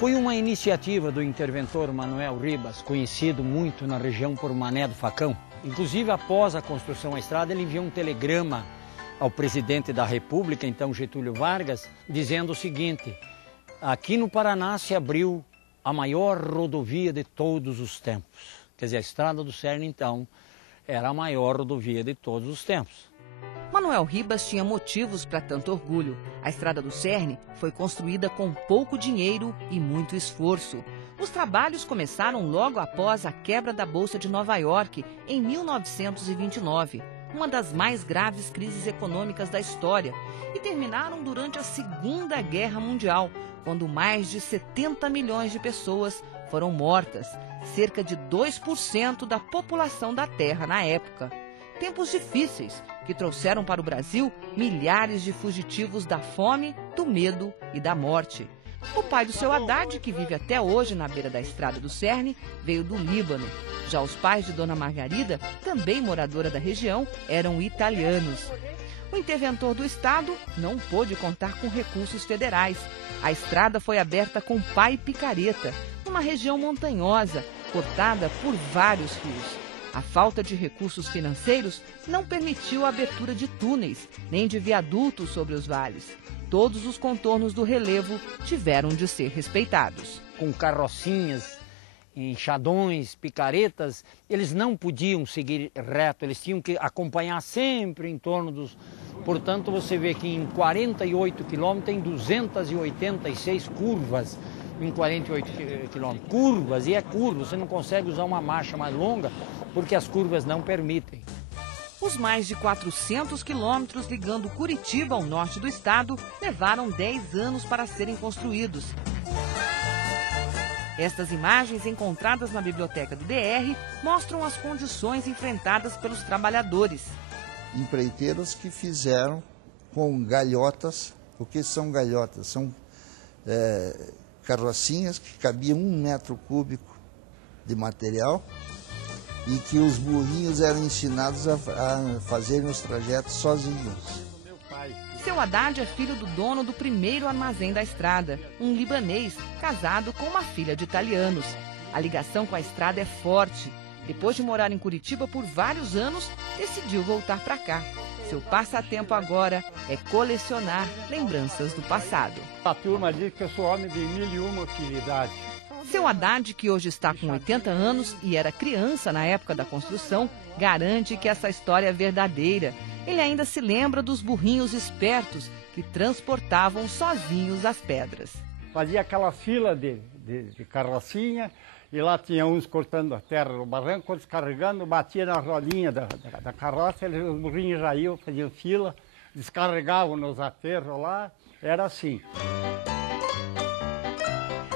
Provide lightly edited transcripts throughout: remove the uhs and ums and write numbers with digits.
Foi uma iniciativa do interventor Manuel Ribas, conhecido muito na região por Mané do Facão. Inclusive, após a construção da estrada, ele enviou um telegrama ao presidente da República, então Getúlio Vargas, dizendo o seguinte: aqui no Paraná se abriu a maior rodovia de todos os tempos. Quer dizer, a Estrada do Cerne, então, era a maior rodovia de todos os tempos. Manuel Ribas tinha motivos para tanto orgulho. A Estrada do Cerne foi construída com pouco dinheiro e muito esforço. Os trabalhos começaram logo após a quebra da Bolsa de Nova York, em 1929, uma das mais graves crises econômicas da história, e terminaram durante a Segunda Guerra Mundial, quando mais de 70 milhões de pessoas foram mortas, cerca de 2% da população da Terra na época. Tempos difíceis que trouxeram para o Brasil milhares de fugitivos da fome, do medo e da morte. O pai do seu Haddad, que vive até hoje na beira da Estrada do Cerne, veio do Líbano. Já os pais de Dona Margarida, também moradora da região, eram italianos. O interventor do Estado não pôde contar com recursos federais. A estrada foi aberta com pá e picareta, numa região montanhosa, cortada por vários rios. A falta de recursos financeiros não permitiu a abertura de túneis, nem de viadutos sobre os vales. Todos os contornos do relevo tiveram de ser respeitados. Com carrocinhas, enxadões, picaretas, eles não podiam seguir reto, eles tinham que acompanhar sempre em torno dos... Portanto, você vê que em 48 quilômetros tem 286 curvas em 48 quilômetros. Curvas, e é curva, você não consegue usar uma marcha mais longa porque as curvas não permitem. Os mais de 400 quilômetros ligando Curitiba ao norte do estado levaram 10 anos para serem construídos. Estas imagens encontradas na biblioteca do DR mostram as condições enfrentadas pelos trabalhadores. Empreiteiros que fizeram com galhotas. O que são galhotas? São carrocinhas que cabiam 1 metro cúbico de material e que os burrinhos eram ensinados a fazerem os trajetos sozinhos. Seu Haddad é filho do dono do primeiro armazém da estrada, um libanês casado com uma filha de italianos. A ligação com a estrada é forte. Depois de morar em Curitiba por vários anos, decidiu voltar para cá. Seu passatempo agora é colecionar lembranças do passado. A turma diz que eu sou homem de 1001 atividades. Seu Haddad, que hoje está com 80 anos e era criança na época da construção, garante que essa história é verdadeira. Ele ainda se lembra dos burrinhos espertos que transportavam sozinhos as pedras. Fazia aquela fila de carrocinha e lá tinha uns cortando a terra no barranco, outros carregando, batia na rolinha da carroça, os burrinhos já iam, faziam fila, descarregavam nos aterros lá, era assim.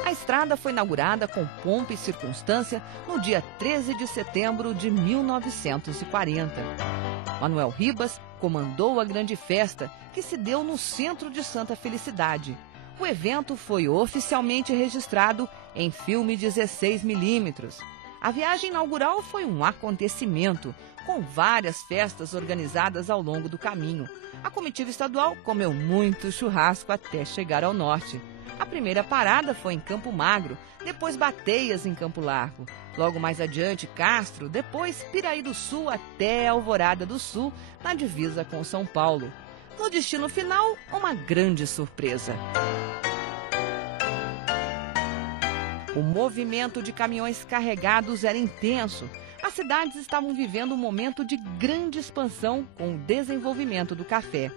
A estrada foi inaugurada com pompa e circunstância no dia 13 de setembro de 1940. Manuel Ribas comandou a grande festa, que se deu no centro de Santa Felicidade. O evento foi oficialmente registrado em filme 16mm. A viagem inaugural foi um acontecimento, com várias festas organizadas ao longo do caminho. A comitiva estadual comeu muito churrasco até chegar ao norte. A primeira parada foi em Campo Magro, depois Bateias em Campo Largo. Logo mais adiante, Castro, depois Piraí do Sul até Alvorada do Sul, na divisa com São Paulo. No destino final, uma grande surpresa. O movimento de caminhões carregados era intenso. As cidades estavam vivendo um momento de grande expansão com o desenvolvimento do café.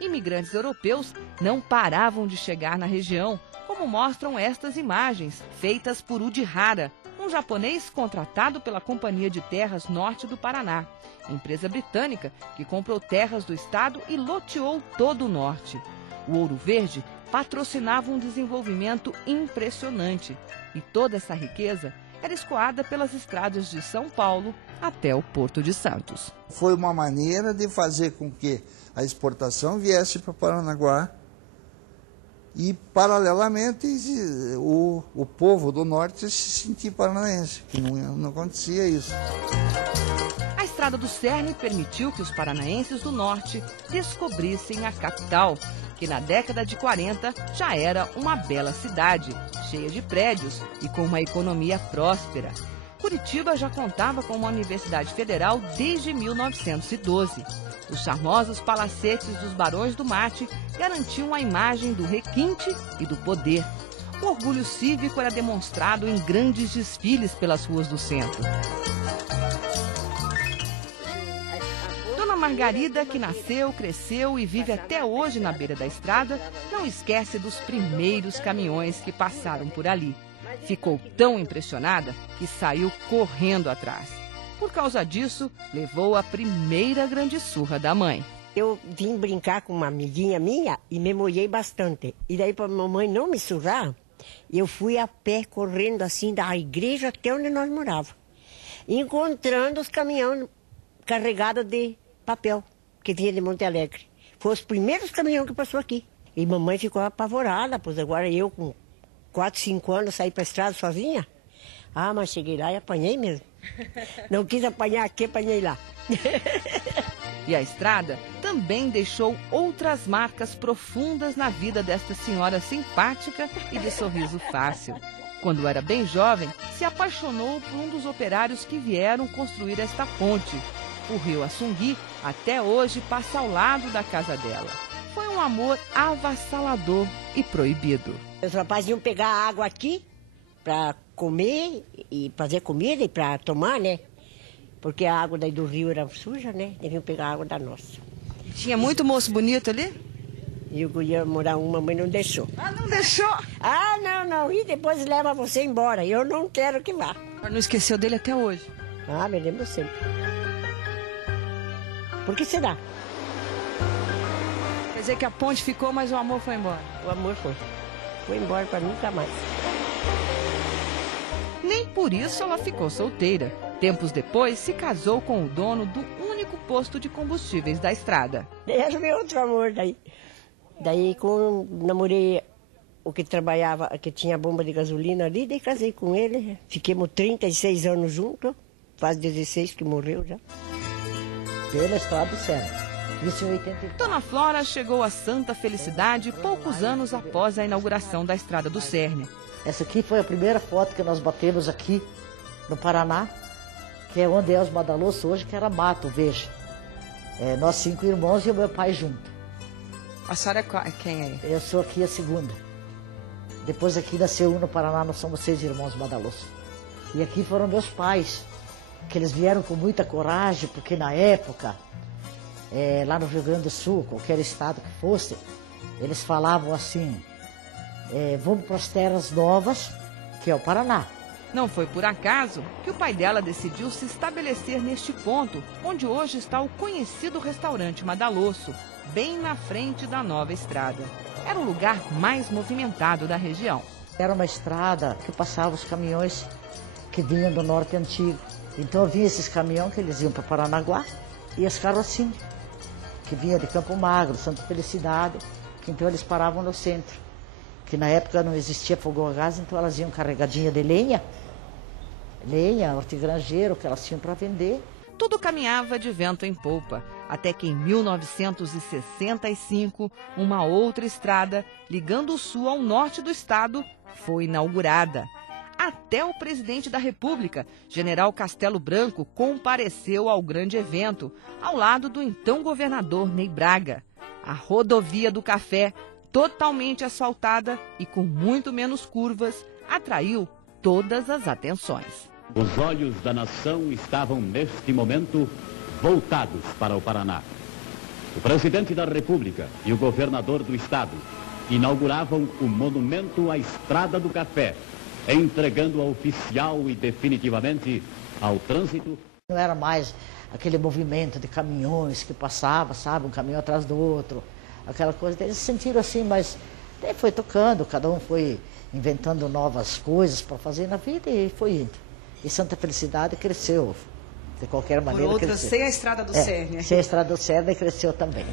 Imigrantes europeus não paravam de chegar na região, como mostram estas imagens, feitas por Udihara, um japonês contratado pela Companhia de Terras Norte do Paraná, empresa britânica que comprou terras do estado e loteou todo o norte. O Ouro Verde patrocinava um desenvolvimento impressionante e toda essa riqueza era escoada pelas estradas de São Paulo até o Porto de Santos. Foi uma maneira de fazer com que a exportação viesse para Paranaguá e, paralelamente, o povo do norte se sentir paranaense, que não acontecia isso. A Estrada do Cerne permitiu que os paranaenses do norte descobrissem a capital. que na década de 40 já era uma bela cidade, cheia de prédios e com uma economia próspera. Curitiba já contava com uma universidade federal desde 1912. Os charmosos palacetes dos Barões do Mate garantiam a imagem do requinte e do poder. O orgulho cívico era demonstrado em grandes desfiles pelas ruas do centro. Dona Margarida, que nasceu, cresceu e vive até hoje na beira da estrada, não esquece dos primeiros caminhões que passaram por ali. Ficou tão impressionada que saiu correndo atrás. Por causa disso, levou a primeira grande surra da mãe. Eu vim brincar com uma amiguinha minha e me molhei bastante. E daí, para a mamãe não me surrar, eu fui a pé, correndo assim da igreja até onde nós morávamos. Encontrando os caminhões carregados de papel, que vinha de Monte Alegre. Foram os primeiros caminhões que passou aqui. E mamãe ficou apavorada, pois agora eu com 4, 5 anos saí para a estrada sozinha. Ah, mas cheguei lá e apanhei mesmo. Não quis apanhar aqui, apanhei lá. E a estrada também deixou outras marcas profundas na vida desta senhora simpática e de sorriso fácil. Quando era bem jovem, se apaixonou por um dos operários que vieram construir esta ponte. O rio Assungui até hoje passa ao lado da casa dela. Foi um amor avassalador e proibido. Os rapazes iam pegar água aqui para comer e fazer comida e para tomar, né? Porque a água daí do rio era suja, né? Deviam pegar a água da nossa. Tinha muito moço bonito ali? E eu ia morar uma, mas não deixou. Ah, não deixou? Ah, não. E depois leva você embora. Eu não quero que vá. Não esqueceu dele até hoje? Ah, me lembro sempre. Por que será? Quer dizer que a ponte ficou, mas o amor foi embora? O amor foi. Foi embora para nunca mais. Nem por isso ela ficou solteira. Tempos depois, se casou com o dono do único posto de combustíveis da estrada. Era meu outro amor daí. Daí namorei o que trabalhava, que tinha bomba de gasolina ali, daí casei com ele. Fiquemos 36 anos juntos, quase 16 que morreu já. Pela estrada do Cerne, isso em 84. Dona Flora chegou a Santa Felicidade poucos anos após a inauguração da estrada do Cerne. Essa aqui foi a primeira foto que nós batemos aqui no Paraná, que é onde é os Madaloso hoje, que era mato, veja. Nós 5 irmãos e o meu pai junto. A senhora é quem aí? Eu sou aqui a segunda. Depois aqui nasceu um no Paraná, nós somos 6 irmãos Madaloso. E aqui foram meus pais, que eles vieram com muita coragem, porque na época, lá no Rio Grande do Sul, qualquer estado que fosse, eles falavam assim, vamos para as terras novas, que é o Paraná. Não foi por acaso que o pai dela decidiu se estabelecer neste ponto, onde hoje está o conhecido restaurante Madaloso, bem na frente da nova estrada. Era o lugar mais movimentado da região. Era uma estrada que passava os caminhões que vinham do norte antigo. Então havia esses caminhões que eles iam para Paranaguá e as carrocinhas, que vinham de Campo Magro, Santa Felicidade, que então eles paravam no centro. Que na época não existia fogão a gás, então elas iam carregadinha de lenha, hortigranjeiro, que elas tinham para vender. Tudo caminhava de vento em popa, até que em 1965, uma outra estrada, ligando o sul ao norte do estado, foi inaugurada. Até o presidente da República, General Castelo Branco, compareceu ao grande evento, ao lado do então governador Ney Braga. A rodovia do Café, totalmente asfaltada e com muito menos curvas, atraiu todas as atenções. Os olhos da nação estavam, neste momento, voltados para o Paraná. O presidente da República e o governador do estado inauguravam o monumento à Estrada do Café, entregando-a oficial e definitivamente ao trânsito. Não era mais aquele movimento de caminhões que passava, sabe, um caminhão atrás do outro, aquela coisa. Eles se sentiram assim, mas daí foi tocando, cada um foi inventando novas coisas para fazer na vida e foi indo. E Santa Felicidade cresceu, de qualquer maneira. Por outras, cresceu. sem a Estrada do Cerne. Sem a Estrada do Cerne cresceu também.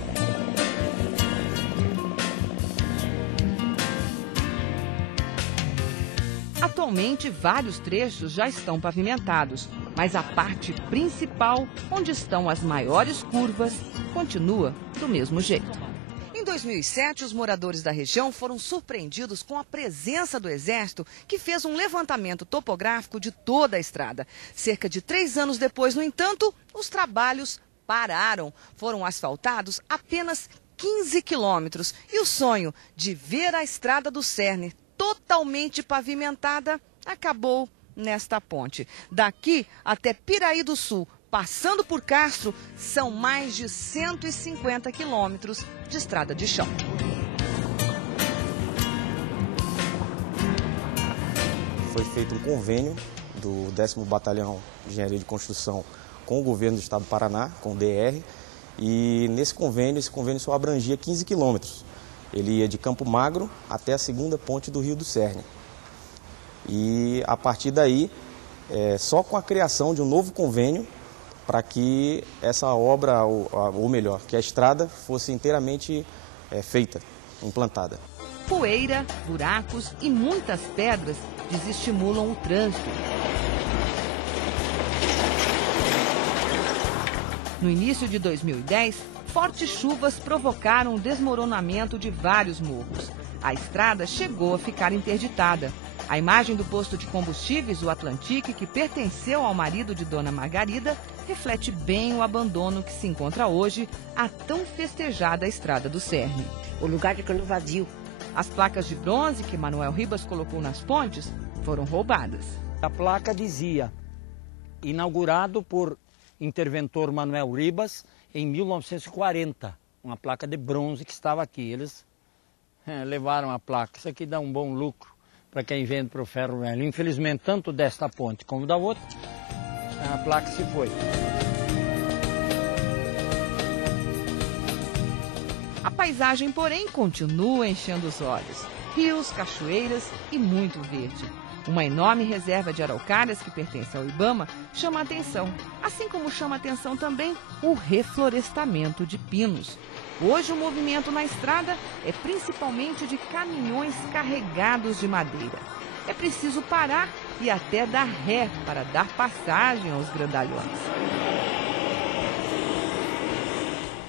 Atualmente, vários trechos já estão pavimentados, mas a parte principal, onde estão as maiores curvas, continua do mesmo jeito. Em 2007, os moradores da região foram surpreendidos com a presença do Exército, que fez um levantamento topográfico de toda a estrada. Cerca de 3 anos depois, no entanto, os trabalhos pararam. Foram asfaltados apenas 15 quilômetros. E o sonho de ver a estrada do Cerne totalmente pavimentada acabou nesta ponte. Daqui até Piraí do Sul, passando por Castro, são mais de 150 quilômetros de estrada de chão. Foi feito um convênio do 10º Batalhão de Engenharia de Construção com o governo do estado do Paraná, com o DR, e esse convênio só abrangia 15 quilômetros. Ele ia de Campo Magro até a segunda ponte do Rio do Cerne. E a partir daí, só com a criação de um novo convênio, para que essa obra, ou melhor, que a estrada fosse inteiramente feita, implantada. Poeira, buracos e muitas pedras desestimulam o trânsito. No início de 2010, fortes chuvas provocaram o desmoronamento de vários morros. A estrada chegou a ficar interditada. A imagem do posto de combustíveis, o Atlantique, que pertenceu ao marido de Dona Margarida, reflete bem o abandono que se encontra hoje a tão festejada estrada do Cerne. O lugar ficando vazio. As placas de bronze que Manuel Ribas colocou nas pontes foram roubadas. A placa dizia, inaugurado por interventor Manuel Ribas em 1940, uma placa de bronze que estava aqui. Eles levaram a placa. Isso aqui dá um bom lucro para quem vende para o ferro velho. Infelizmente, tanto desta ponte como da outra, a placa se foi. A paisagem, porém, continua enchendo os olhos. Rios, cachoeiras e muito verde. Uma enorme reserva de araucárias que pertence ao Ibama chama a atenção, assim como chama a atenção também o reflorestamento de pinos. Hoje o movimento na estrada é principalmente de caminhões carregados de madeira. É preciso parar e até dar ré para dar passagem aos grandalhões.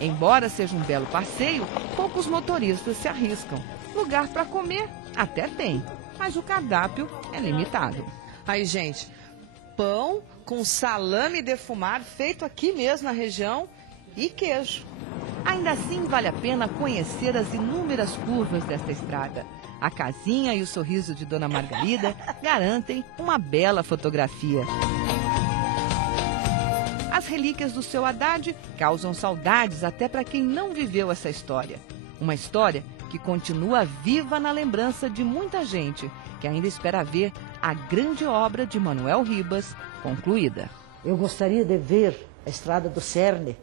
Embora seja um belo passeio, poucos motoristas se arriscam. Lugar para comer até tem, mas o cardápio é limitado. Aí, gente, pão com salame defumado, feito aqui mesmo na região, e queijo. Ainda assim, vale a pena conhecer as inúmeras curvas desta estrada. A casinha e o sorriso de Dona Margarida garantem uma bela fotografia. As relíquias do seu Haddad causam saudades até para quem não viveu essa história. Uma história que continua viva na lembrança de muita gente que ainda espera ver a grande obra de Manuel Ribas concluída. Eu gostaria de ver a estrada do Cerne,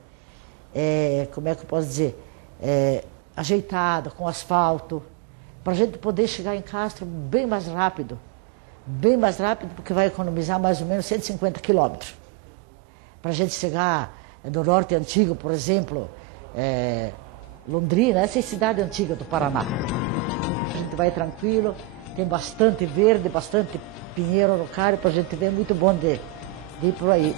como é que eu posso dizer, ajeitada, com asfalto, para a gente poder chegar em Castro bem mais rápido, porque vai economizar mais ou menos 150 quilômetros. Para a gente chegar do Norte Antigo, por exemplo, Londrina, essa é a cidade antiga do Paraná. A gente vai tranquilo, tem bastante verde, bastante pinheiro no carro, para a gente ver, muito bom de ir por aí.